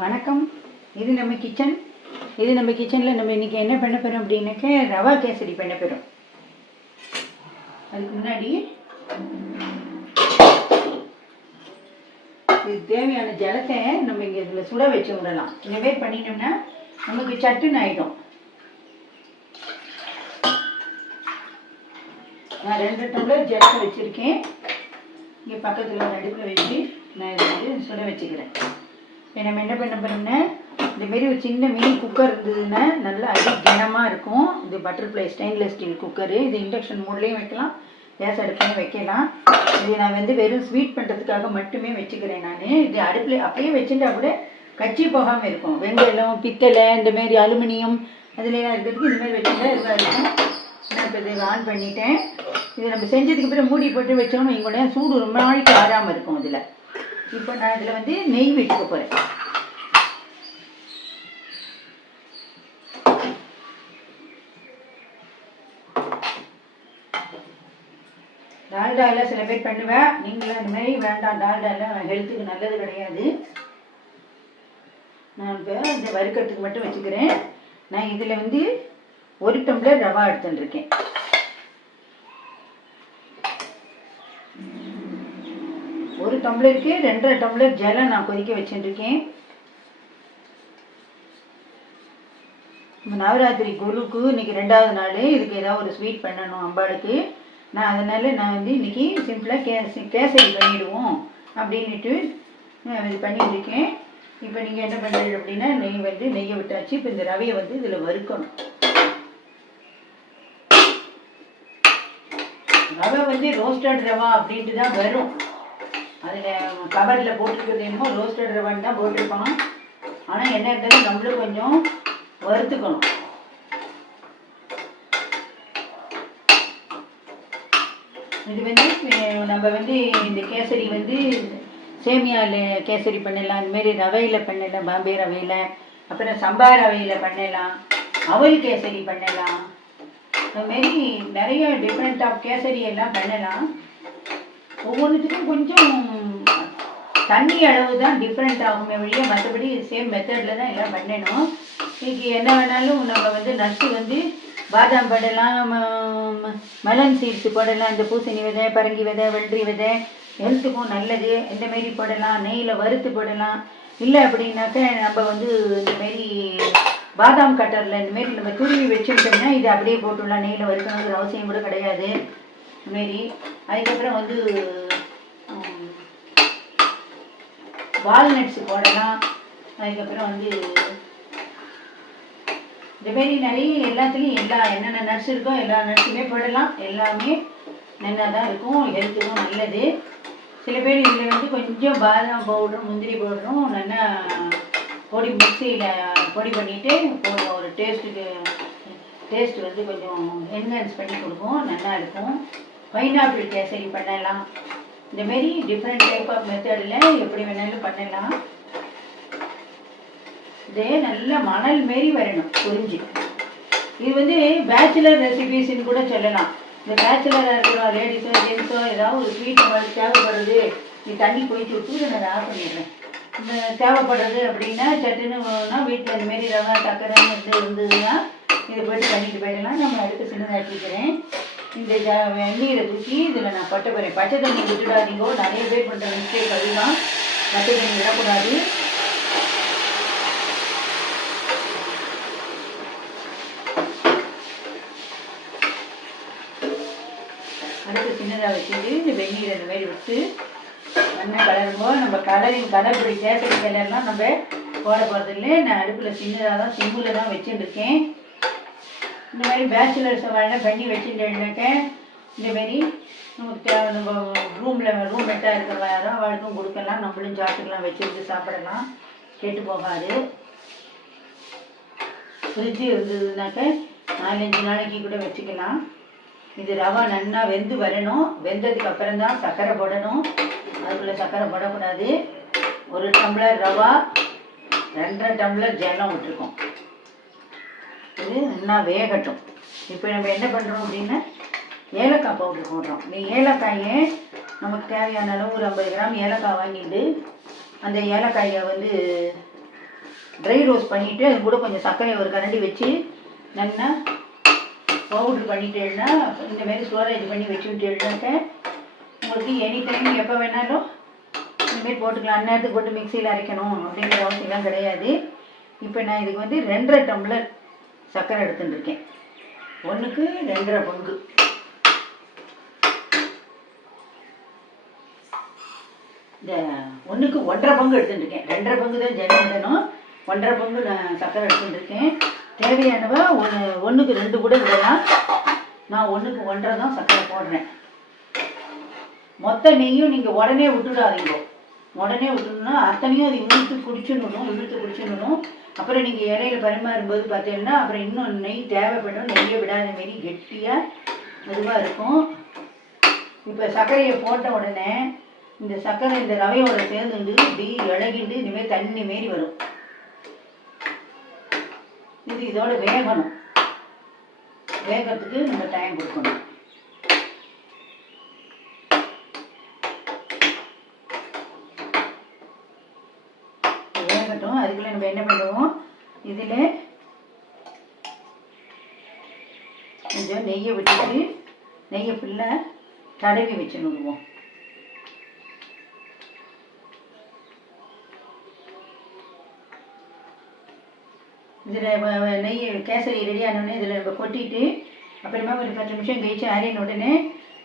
வணக்கம். இது நம்ம கிச்சன். நம்ம கிச்சனில் நம்ம இன்றைக்கி என்ன பண்ண போகிறோம் அப்படின்னாக்க ரவா கேசரி பண்ண போகிறோம். அதுக்கு முன்னாடி இது தேவையான ஜலத்தை நம்ம இங்கே இதில் சுட வச்சு விடலாம். இந்த மாதிரி பண்ணினோம்னா நமக்கு சட்டுன்னு ஆகிடும். நான் 2 டம்ளர் ஜலத்தை வச்சுருக்கேன். இங்கே பக்கத்தில் ஒரு அடுப்பில் வச்சு நான் இதை வந்து சுட வச்சுக்கிறேன். இப்போ நம்ம என்ன பண்ண போகிறோம்னா இந்தமாரி ஒரு சின்ன மினி குக்கர் இருந்ததுன்னா நல்லா அடி கனமாக இருக்கும். இது பட்டர்ஃப்ளை ஸ்டெயின்லெஸ் ஸ்டீல் குக்கரு. இது இண்டக்ஷன் மோட்லேயும் வைக்கலாம், கேஸ் அடுப்புலையும் வைக்கலாம். இது நான் வந்து வெறும் ஸ்வீட் பண்ணுறதுக்காக மட்டுமே வச்சுக்கிறேன். நான் இது அடுப்பில் அப்படியே வச்சுட்டா கூட கச்சி போகாமல் இருக்கும். வெங்காயம், பித்தளை, இந்தமாரி அலுமினியம் அதுலேலாம் இருக்கிறதுக்கு இந்தமாரி வச்சுட்டா இதுவாக இருக்கும். நான் இப்போ இதை ஆன் பண்ணிட்டேன். இது நம்ம செஞ்சதுக்கு அப்புறம் மூடி போட்டு வச்சோம்னு இங்கோட சூடு ரொம்ப நாளைக்கு ஆறாமல் இருக்கும். இதில் இப்போ நான் இதில் வந்து நெய் விட்டுக்க போகிறேன். டால்டாவில் சில பேர் பண்ணுவேன். நீங்களும் இந்த மாதிரி வேண்டாம், டால்டாவில் ஹெல்த்துக்கு நல்லது கிடையாது. நான் இப்போ இந்த வறுக்கிறதுக்கு மட்டும் வச்சுக்கிறேன். நான் இதில் வந்து 1 டம்ளர் ரவா எடுத்துட்டுருக்கேன். ஒரு டம்ளருக்கு 2.5 டம்ளர் ஜலம் நான் கொதிக்க வச்சுட்டுருக்கேன். நவராத்திரி குழுக்கு இன்றைக்கி 2வது நாள். இதுக்கு ஏதாவது ஒரு ஸ்வீட் பண்ணணும் அம்பாளுக்கு. நான் அதனால் நான் வந்து இன்றைக்கி சிம்பிளாக கேசரி பண்ணிவிடுவோம் அப்படின்ட்டு இது பண்ணிட்டுருக்கேன். இப்போ நீங்கள் என்ன பண்ணுறீங்க அப்படின்னா நெய்யை விட்டாச்சு. இப்போ இந்த ரவையை வந்து இதில் வறுக்கணும். ரவை வந்து ரோஸ்டட் ரவா அப்படின்ட்டு தான் வரும். அதில் கவரில் போட்டுருக்கிறது என்னமோ ரோஸ்டட் ரவான்னு தான் போட்டிருப்பான். ஆனால் என்ன இருந்தாலும் நம்மளும் கொஞ்சம் வறுத்துக்கணும். இது வந்து நம்ம வந்து இந்த கேசரி வந்து சேமியாவில் கேசரி பண்ணலாம், இந்தமாரி ரவையில் பண்ணலாம், பாம்பே ரவையில், அப்புறம் சம்பா ரவையில் பண்ணலாம், அவல் கேசரி பண்ணலாம். அதுமாரி நிறைய டிஃப்ரெண்ட் ஆஃப் கேசரி எல்லாம் பண்ணலாம். ஒவ்வொன்றுத்துக்கும் கொஞ்சம் தண்ணி அளவு தான் டிஃப்ரெண்ட் ஆகுமே வழிய மற்றபடி சேம் மெத்தடில் தான் எல்லாம் பண்ணணும். இன்றைக்கி என்ன வேணாலும் நம்ம வந்து நட்ஸு வந்து பாதாம் போடலாம், மெலன் சீட்ஸு போடலாம், இந்த பூசணி விதை, பரங்கி விதை, வெள்ளரி விதை, ஹெல்த்துக்கும் நல்லது. இந்தமாரி போடலாம், நெய்யில் வறுத்து போடலாம். இல்லை அப்படின்னாக்க நம்ம வந்து இந்தமாரி பாதாம் கட்டரில் இந்தமாரி நம்ம துருவி வச்சுக்கிட்டோம்னா இதை அப்படியே போட்டுடலாம். நெய்யில் வறுக்கணுங்கிற அவசியம் கூட கிடையாது. இதுமாரி அதுக்கப்புறம் வந்து வால்நட்ஸு போடலாம். அதுக்கப்புறம் வந்து இந்தமாரி நிறைய எல்லாத்துலேயும் என்னென்ன நட்ஸ் இருக்கோ எல்லா நட்ஸுமே போடலாம். எல்லாமே நல்லா தான் இருக்கும், ஹெல்த்துக்கும் நல்லது. சில பேர் இதில் வந்து கொஞ்சம் பாதாம் பவுடரும் முந்திரி பவுடரும் நல்லா மிக்சியில் பொடி பண்ணிவிட்டு ஒரு டேஸ்ட் வந்து கொஞ்சம் என்ஹான்ஸ் பண்ணி கொடுக்கும், நல்லா இருக்கும். பைனாப்பிள் கேசரி பண்ணலாம். இந்தமாரி டிஃப்ரெண்ட் டைப் ஆஃப் மெத்தடில் எப்படி வேணாலும் பண்ணலாம். இதே நல்லா மணல் மாரி வரணும் புரிஞ்சு. இது வந்து பேச்சுலர் ரெசிபீஸ்ன்னு கூட சொல்லலாம். இந்த பேச்சுலராக இருக்கிற லேடிஸோ ஜென்ஸோ ஏதாவது ஒரு ஸ்வீட் நம்மளுக்கு தேவைப்படுறது, நீ தண்ணி கொதிச்சு விட்டு நான் ஆஃப் பண்ணிடுறேன். இந்த தேவைப்படுறது அப்படின்னா சட்டுன்னா வீட்டில் இந்தமாரி ரவை சக்கரைன்னு இருந்ததுன்னா இதை போய்ட்டு பண்ணிட்டு போயிடலாம். நம்ம அடுத்து சின்னதாக்கிக்கிறேன். இந்த வெந்நீரை தூக்கி இதில் நான் கொட்ட போகிறேன். பச்சை தண்ணி விட்டுடாதீங்கோ. நிறைய பேர் பண்ணுற மிஸ்டேக் அதுதான். பச்சை தண்ணி விடக்கூடாது. அடுத்து சின்னதாக வச்சுட்டு இந்த வெந்நீரை இந்த மாதிரி விட்டு நல்லா கலரும்போது நம்ம கலர்படி கேசரி கலர்லாம் நம்ம போட போகிறதில்லை. நான் அடுப்பில் சின்னதாக தான் சிம்மில் தான் வச்சுட்டுருக்கேன். இந்த மாதிரி பேச்சுலர்ஸ் வேணால் பண்ணி வச்சுட்டேன்னாக்க இந்தமாரி நமக்கு தேவை நம்ம ரூம் மெட்டாக இருக்கிற யாரோ அவளுக்கும் கொடுக்கலாம், நம்மளும் சாப்பிட்டுக்கலாம், வச்சுட்டு சாப்பிடலாம், கெட்டு போகாது. ஃப்ரிட்ஜு இருந்ததுனாக்க 4-5 நாளைக்கு கூட வச்சுக்கலாம். இது ரவா நல்லா வெந்து வரணும். வெந்ததுக்கு அப்புறம் தான் சர்க்கரை போடணும். அதுக்குள்ளே சர்க்கரை போடக்கூடாது. 1 டம்ளர் ரவா, 2.5 டம்ளர் ஜலம் விட்டுருக்கோம். இது நல்லா வேகட்டும். இப்போ நம்ம என்ன பண்ணுறோம் அப்படின்னா ஏலக்காய் பவுடர் போடுறோம். இந்த ஏலக்காயை நமக்கு தேவையான அளவு ஒரு 50 கிராம் ஏலக்காய் வாங்கிட்டு அந்த ஏலக்காயை வந்து ட்ரை ரோஸ்ட் பண்ணிவிட்டு அது கூட கொஞ்சம் சர்க்கரை ஒரு கரண்டி வச்சு நல்லா பவுட்ரு பண்ணிட்டேன்னா இந்தமாரி ஸ்டோரேஜ் பண்ணி வச்சுக்கிட்டேன்னாக்க உங்களுக்கு எனி டைம் எப்போ வேணாலும் இந்தமாரி போட்டுக்கலாம். அந்நேரத்துக்கு போட்டு மிக்சியில் அரைக்கணும் அப்படிங்கிற அவசியம்லாம் கிடையாது. இப்போ நான் இதுக்கு வந்து 2.5 டம்ளர் சர்க்கரை எடுத்துட்டுருக்கேன். 1க்கு 2.5 பங்கு. இந்த 1க்கு 1.5 பங்கு எடுத்துட்டுருக்கேன். 2.5 பங்கு தான் ஜனடனும், 1.5 பங்கு நான் சர்க்கரை எடுத்துட்டுருக்கேன். தேவையானவா 1க்கு 2 கூட விடலாம். நான் 1க்கு 1.5 தான் சர்க்கரை போடுறேன். மொத்த நெய்யும் நீங்கள் உடனே விட்டுடாதீங்க. உடனே விட்டுணுன்னா அத்தனையும் அது இழுத்து குடிச்சுடணும். அப்புறம் நீங்கள் இலையில பரிமாறும்போது பார்த்தீங்கன்னா அப்புறம் இன்னும் நெய் தேவைப்படும். நெய்யை விடாத மாரி கெட்டியாக மெதுவாக இருக்கும். இப்போ சர்க்கரையை போட்ட உடனே இந்த சர்க்கரை இந்த ரவையோட சேர்ந்துண்டு இப்படி இழகிண்டு இனிமேல் தண்ணி மாரி வரும். இது இதோட வேகணும். வேகத்துக்கு நம்ம டைம் கொடுக்கணும். வேகட்டும். அதுக்குள்ளே நம்ம என்ன பண்ணுவோம், இதில் கொஞ்சம் நெய்யை விட்டுட்டு நெய்யை ஃபுல்லாக தடவி வச்சுடுவோம். இதில் நெய் கேசரி ரெடி ஆனோடனே இதில் நம்ம கொட்டிட்டு அப்புறமா ஒரு 10 நிமிஷம் கழிச்சு அரையின உடனே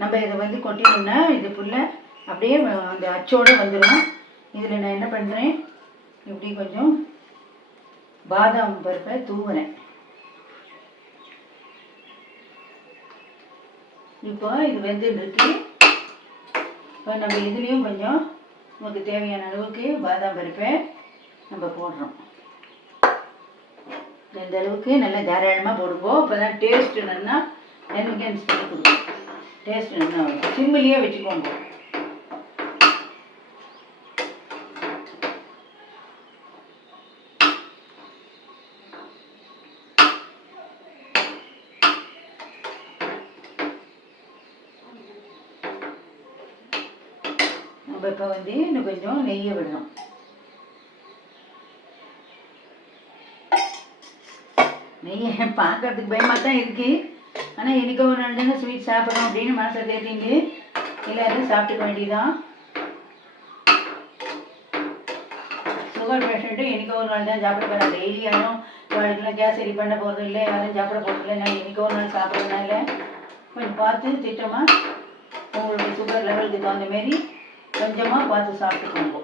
நம்ம இதை வந்து கொட்டினோம்னா இது ஃபுல்லாக அப்படியே அந்த அச்சோடு வந்துடும். இதில் நான் என்ன பண்ணுறேன், இப்படி கொஞ்சம் பாதாம் பருப்பை தூவுறேன். இப்போ இது வெந்துருக்கு. இப்போ நம்ம இதுலேயும் கொஞ்சம் நமக்கு தேவையான அளவுக்கு பாதாம் பருப்பை நம்ம போடுறோம். இந்த அளவுக்கு நல்லா தாராளமாக போடுவோம். இப்போ தான் டேஸ்ட்டு நல்லா என்ஹான்ஸ் பண்ணி கொடுக்கும். டேஸ்ட் நல்லா இருக்கும். சிம்மிலேயே வச்சுக்கோங்க. நம்ம இப்போ வந்து இன்னும் கொஞ்சம் நெய்யை விடணும். நெய்யை பார்க்கறதுக்கு பயமாக தான் இருக்குது. ஆனால் எனக்கு ஒரு நாள் தானே ஸ்வீட் சாப்பிட்றோம் அப்படின்னு மனசை தேர்த்திங்க எல்லோரும் சாப்பிட்டுக்க வேண்டியதான். சுகர் பேஷண்ட்டு எனக்கு ஒரு நாள் தான் சாப்பிட போகிறேன். டெய்லி யாரும் வாழ்க்கையில் கேசரி பண்ண போகிறது இல்லை, யாரும் சாப்பிட போகிறது இல்லை. நான் எனக்கு ஒரு நாள் சாப்பிட்றதுனால கொஞ்சம் பார்த்து திட்டமாக உங்களுடைய சுகர் லெவலுக்கு தகுந்த மாரி கொஞ்சமாக பார்த்து சாப்பிட்டுக்கோங்க.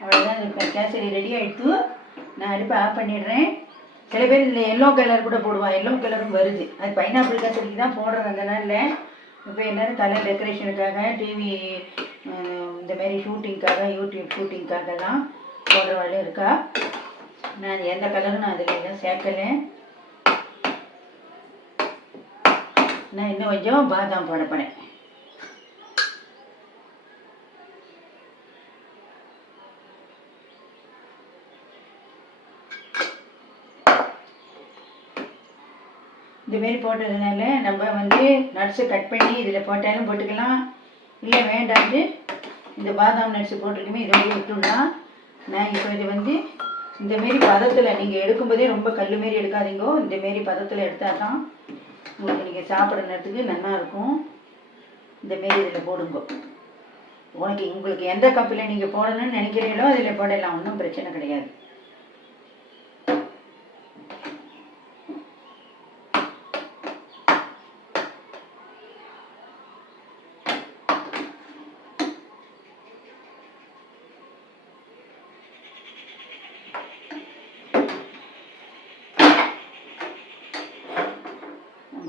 அவ்வளோதான். இப்போ கேசரி ரெடி ஆகிடுத்து. நான் அடுப்பை ஆஃப் பண்ணிடுறேன். சில பேர் இந்த எல்லோ கலர் கூட போடுவான். எல்லோ கலரும் வருது. அது பைனாப்பிள் கேசரிக்கு தான் போடுறது அந்த நாளில். இப்போ எல்லோரும் தலை டெக்கரேஷனுக்காக, டிவி இந்தமாரி ஷூட்டிங்காக, யூடியூப் ஷூட்டிங்காகலாம் போடுறவாளும் இருக்கா. நான் எந்த கலரும் நான் அதில் எல்லாம் சேர்க்கலை. நான் இன்னும் கொஞ்சம் பாதாம் போட போனேன். இதுமாரி போட்டதுனால நம்ம வந்து நட்ஸை கட் பண்ணி இதில் போட்டாலும் போட்டுக்கலாம். இல்லை வேண்டாண்டு இந்த பாதாம் நட்ஸு போட்டிருக்குமே இதை வந்து விட்டுடலாம். நான் இப்போ இது வந்து இந்தமாரி பதத்தில் நீங்கள் எடுக்கும்போதே ரொம்ப கல் மாரி எடுக்காதீங்கோ. இந்தமாரி பதத்தில் எடுத்தால் தான் உங்களுக்கு நீங்கள் சாப்பிட்ற நேரத்துக்கு நல்லாயிருக்கும். இந்தமாரி இதில் போடுங்க. உங்களுக்கு எந்த கப்பில் நீங்கள் போடணும்னு நினைக்கிறீங்களோ அதில் போடலாம். ஒன்றும் பிரச்சனை கிடையாது.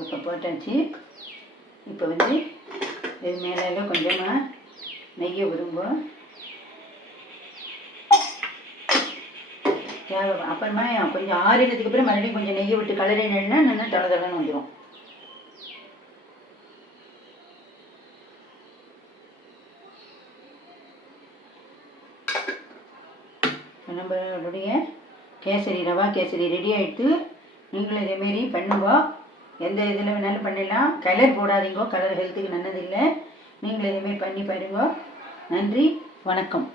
இப்போ போட்டாச்சு. இப்போ வந்து இது மேலே கொஞ்சமாக நெய்யை விடும்போது தேவை. அப்புறமா கொஞ்சம் ஆறினதுக்கு அப்புறம் மறுபடியும் கொஞ்சம் நெய்யை விட்டு கலரினா நல்லா தளதளன்னு வந்துடும். நம்மளுடைய கேசரி ரவா கேசரி ரெடி ஆகிடுத்து. நீங்களும் இதேமாரி பண்ணுங்க. எந்த இதில் வேணாலும் பண்ணிடலாம். கலர் போடாதீங்க, கலர் ஹெல்த்துக்கு நல்லதில்லை. நீங்களும் இதேமாரி பண்ணி பாருங்க. நன்றி, வணக்கம்.